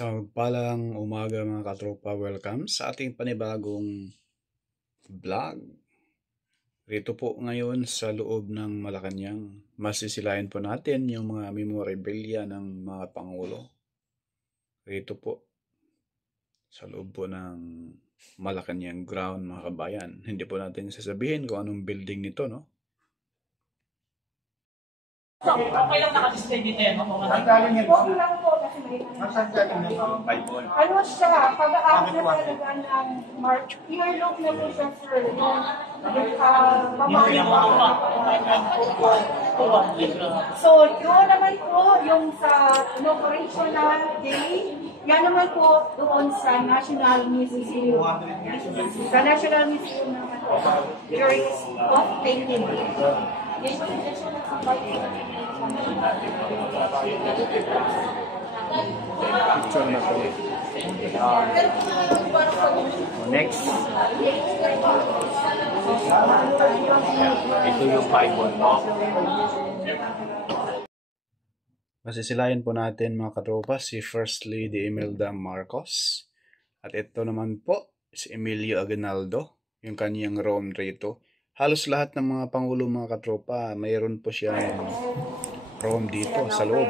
Sa palang umaga mga katropa, welcome sa ating panibagong vlog. Rito po ngayon sa loob ng Malacanang, masisilayan po natin yung mga memorabilia ng mga Pangulo. Rito po sa loob po ng Malacanang ground mga kabayan. Hindi po natin sasabihin kung anong building nito, no? Okay lang naka-display dito yan, no? Okay lang po kasi may ano siya, pag-aakit na talaga ng March, earlobe na po siya, sir. So, yun naman po, yung sa inaugurational day, yan naman po doon sa National Museum. Sa National Museum naman po, during of painting. Picture na po. Next. Ito yung Bible, no? Masisilayan po natin mga katropa si First Lady Imelda Marcos. At ito naman po si Emilio Aguinaldo, yung kanyang Rome rito. Halos lahat ng mga pangulo mga katropa, mayroon po siya Rome dito sa loob.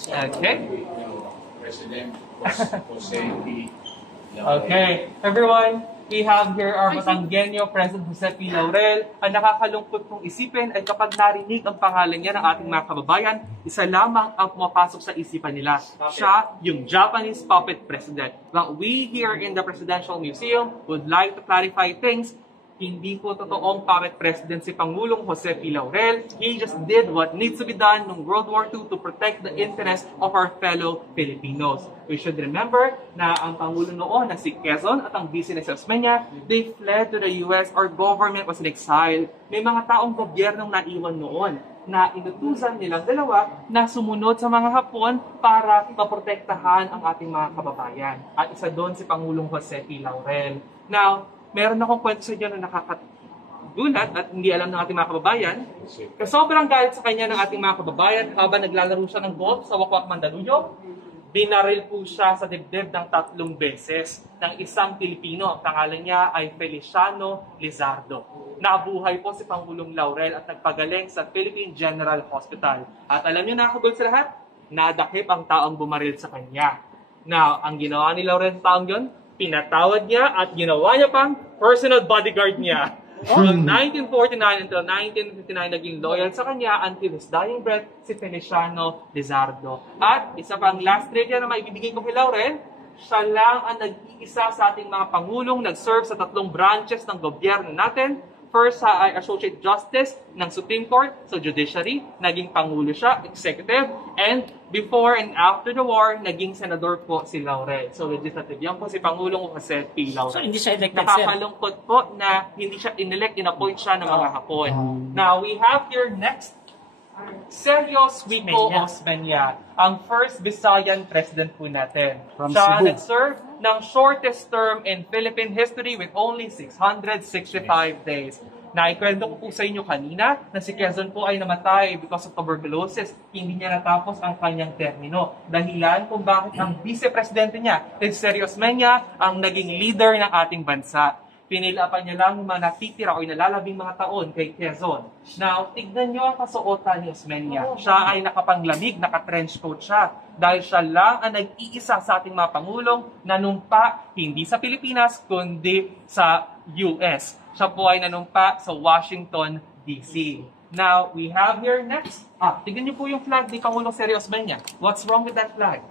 Okay. Okay, everyone, we have here our Batanggenyo President Jose P. Laurel. Ang nakakalungkot kong isipin ay kapag narinig ang pangalan niya ng ating mga kababayan, isa lamang ang pumapasok sa isipan nila. Siya, yung Japanese puppet president. But we here in the Presidential Museum would like to clarify things. Hindi po totoong puppet president si Pangulong Jose P. Laurel. He just did what needs to be done noong World War II to protect the interests of our fellow Filipinos. We should remember na ang Pangulo noon na si Quezon at ang Vice Osmeña, they fled to the US. Our government was in exile. May mga taong gobyernong naiwan noon na inutusan nilang dalawa na sumunod sa mga Hapon para maprotektahan ang ating mga kababayan. At isa doon si Pangulong Jose P. Laurel. Now, meron akong kwento sa inyo na nakakagulat at hindi alam ng ating mga kababayan. Kasi sobrang galit sa kanya ng ating mga kababayan habang naglalaro siya ng golf sa Wakwak, Mandaluyong. Binaril po siya sa dibdib ng 3 beses ng isang Pilipino. Ang pangalan niya ay Feliciano Lizardo. Nabuhay po si Pangulong Laurel at nagpagaling sa Philippine General Hospital. At alam niyo nakakagulat sa lahat? Nadakip ang taong bumaril sa kanya. Now, ang ginawa ni Laurel sa taong yun, pinatawad niya at ginawa niya pang personal bodyguard niya. From 1949 until 1959, naging loyal sa kanya until his dying breath si Feliciano Lizardo. At isa pang last trivia na maibibigay ko kay Laurel, siya lang ang nag-iisa sa ating mga pangulong nag-serve sa 3 branches ng gobyerno natin. First ay Associate Justice ng Supreme Court, so Judiciary, naging Pangulo siya, Executive, and before and after the war, naging Senador po si Laurel. So Legislative, yan po si Pangulong Jose P. Laurel. So hindi siya elected, nakakalungkot po na hindi siya in-appoint siya ng mga Hapon. Now, we have here next, Sergio Suico Osmeña, ang first Visayan president po natin. Siya nag-serve ng shortest term in Philippine history with only 665 days. Naikwento ko po sa inyo kanina na si Quezon po ay namatay because of tuberculosis. Hindi niya natapos ang kanyang termino. Dahilan kung bakit ang vice-presidente niya, si Sergio Osmeña, ang naging leader ng ating bansa. Pinilapan niya lang yung mga natitira o nalalabing mga taon kay Quezon. Now, tignan niyo ang kasuotan ni Osmeña. Siya ay nakapanglamig, naka-trench coat siya. Dahil siya lang ang nag-iisa sa ating mga pangulong na numpa hindi sa Pilipinas, kundi sa US. Siya po ay nanumpa sa Washington, D.C. Now, we have here next. Tignan niyo po yung flag ni Pangulong Sergio Osmeña. What's wrong with that flag?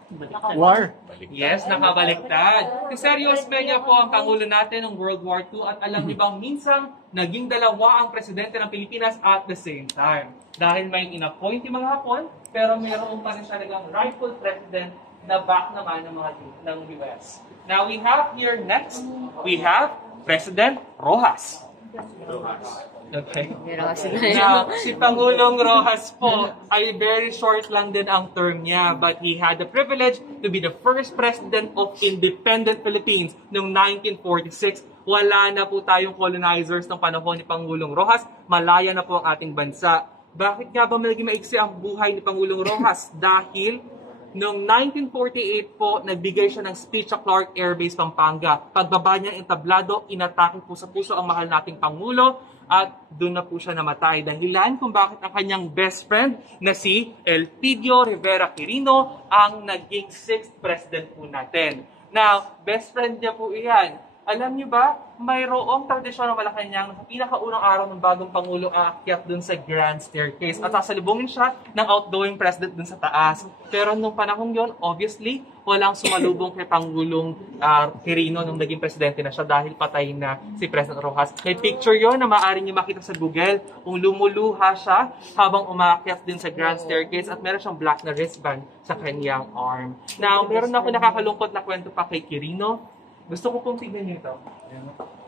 War. Yes, nakabaliktad. Si Sergio Osmeña po ang Pangulo natin ng World War II at alam niyo bang minsang naging dalawa ang presidente ng Pilipinas at the same time. Dahil may in-appoint yung mga Hapon, pero mayroon pa rin siya nagang rightful president na back naman ng US. Now, we have here next, we have President Rojas. Okay. Now, si Pangulong Rojas po ay very short lang din ang term niya, but he had the privilege to be the first president of independent Philippines noong 1946. Wala na po tayong colonizers ng panahon ni Pangulong Rojas. Malaya na po ang ating bansa. Bakit nga ba naging maiksi ang buhay ni Pangulong Rojas? Dahil Noong 1948 po, nagbigay siya ng speech sa Clark Air Base, Pampanga. Pagbaba niya entablado, inatake po sa puso ang mahal nating Pangulo at doon na po siya namatay. Dahilan kung bakit ang kanyang best friend na si Elpidio Rivera Quirino ang naging 6th president po natin. Now, best friend niya po iyan. Alam niyo ba, mayroong tradisyon ng Malacanang sa pinakaunang araw ng bagong Pangulo aakyat dun sa Grand Staircase at sasalubungin siya ng outgoing president dun sa taas. Pero nung panahon yon, obviously, walang sumalubong kay Pangulong Quirino nung naging presidente na siya dahil patay na si President Rojas. May picture yon na maaari niyo makita sa Google kung lumuluha siya habang umaakyat din sa Grand Staircase at meron siyang black na wristband sa kanyang arm. Now, meron ako nakakalungkot na kwento pa kay Quirino. Gusto ko pong tignan nyo ito.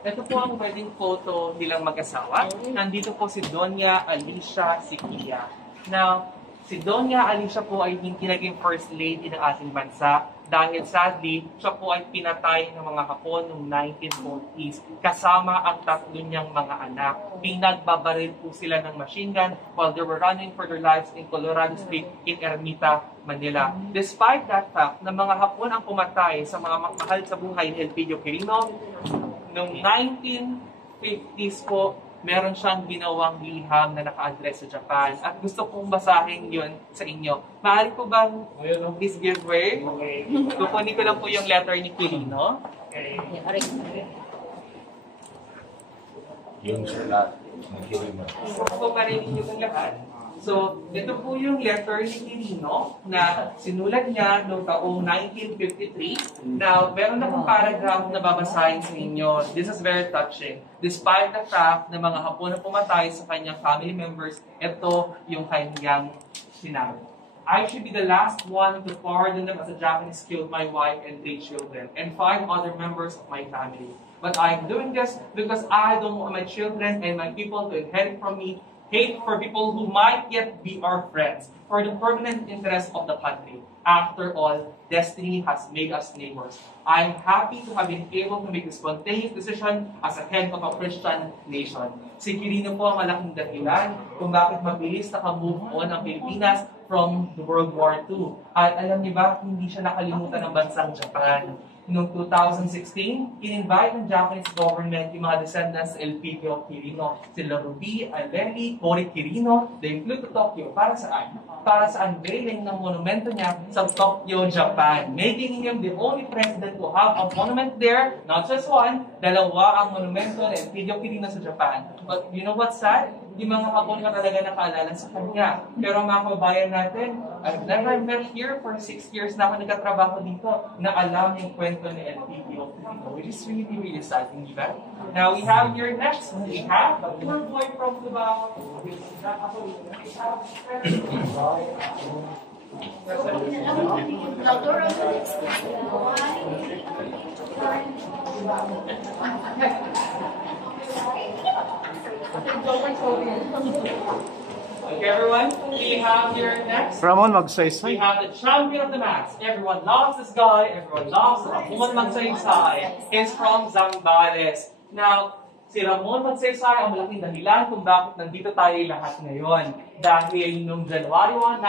Ito po ang wedding photo nilang mag-asawa. Nandito po si Doña Alicia Siquia. Now, si Doña Alicia po ay hindi naging first lady ng ating bansa dahil sadly, siya po ay pinatay ng mga Hapon noong 1940s kasama ang tatlo niyang mga anak. Pinagbabaril po sila ng machine gun while they were running for their lives in Colorado State in Ermita, Manila. Despite that fact na mga Hapon ang pumatay sa mga mahal sa buhay ni Elpidio Quirino, noong 1950s po, meron siyang ginawang liham na naka-address sa Japan. At gusto kong basahin yun sa inyo. Maaari po bang please give way? Kukunin ko lang po yung letter ni Quirino. Yung sulat ng Quirino. Gusto ko marinig nyo ng lahat. So, ito po yung letter ni Quirino na sinulat niya noong taong 1953. Now, meron akong paragraph na babasahin sa inyo. This is very touching. Despite the fact na mga Hapon na pumatay sa kanyang family members, ito yung kanyang sinabi. I should be the last one to pardon them as the Japanese killed my wife and 3 children and 5 other members of my family. But I'm doing this because I don't want my children and my people to inherit from me hate for people who might yet be our friends, for the permanent interest of the country. After all, destiny has made us neighbors. I'm happy to have been able to make this spontaneous decision as a head of a Christian nation. Si Quirino po ang malaking dahilan kung bakit mabilis naka-move on ang Pilipinas from the World War II. At alam niyo ba, hindi siya nakalimutan ng bansang Japan. Noong 2016, in-invite ng Japanese government yung mga descendants ng Elpidio Quirino, sila Ruby, Aleli, Cory Quirino, they flew to Tokyo. Para saan? Para sa unveiling ng monumento niya sa Tokyo, Japan. Making him the only president to have a monument there, not just one, dalawa ang monumento ng Elpidio Quirino sa Japan. But you know what's sad? Yung mga Hapon na talaga nakaalala sa kanya. Pero mga kababayan natin, I've never met here for 6 years na ako nagkatrabaho dito na alam yung kwento ni Elpidio Quirino, which is really, really sad, hindi ba? Now, we have here next, we have a little boy from Cubao. Okay, everyone, we have here next. Ramon, We magsaysay. have the champion of the mass. Everyone loves this guy. Everyone loves Ramon Magsaysay. He's from Zambales. Now, si Ramon Magsaysay ang malaking dahilan kung bakit nandito tayo lahat ngayon. Dahil noong January 1,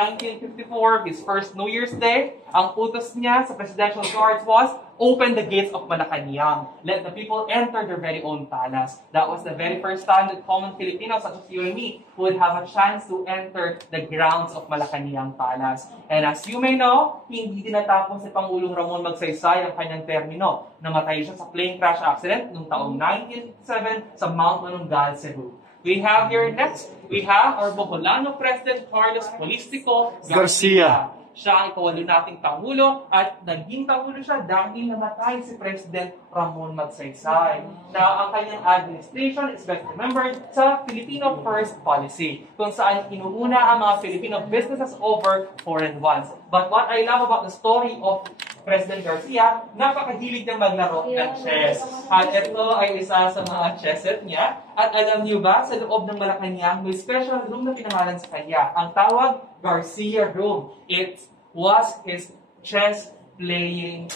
1954, his first New Year's Day, ang utos niya sa Presidential Guards was, open the gates of Malacanang. Let the people enter their very own palace. That was the very first time that common Filipinos, such as you and me, would have a chance to enter the grounds of Malacanang Palace. And as you may know, hindi tinatapos si Pangulong Ramon Magsaysay ang kanyang termino. Namatay siya sa plane crash accident noong taong 1987 sa Mount Manungal, Cebu. We have here next, we have our Boholano President Carlos Polistico Garcia. Siya ang ikawalo nating Pangulo at naging Pangulo siya dahil namatay si President Ramon Magsaysay. Na ang kanyang administration is best remembered sa Filipino First Policy, kung saan inuuna ang mga Filipino businesses over foreign ones. But what I love about the story of President Garcia, napakahilig niyang maglaro ng chess. At ito ay isa sa mga chess set niya. At alam niyo ba, sa loob ng Malacanang, may special room na pinangalan sa kanya. Ang tawag, Garcia Room. It was his chess playing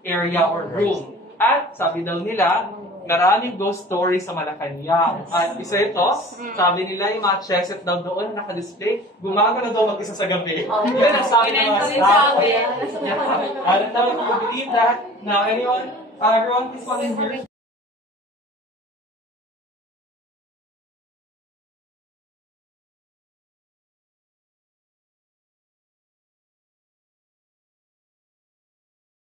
area or room. At sabi daw nila, Maraming ghost stories sa Malacanang. At isa ito, sabi nila yung mga cheset daw doon na naka-display, gumagana daw mag-isa sa gabi. Yun ang sabi ng mga staff. I don't know if you believe that. Now, everyone, please fall in here.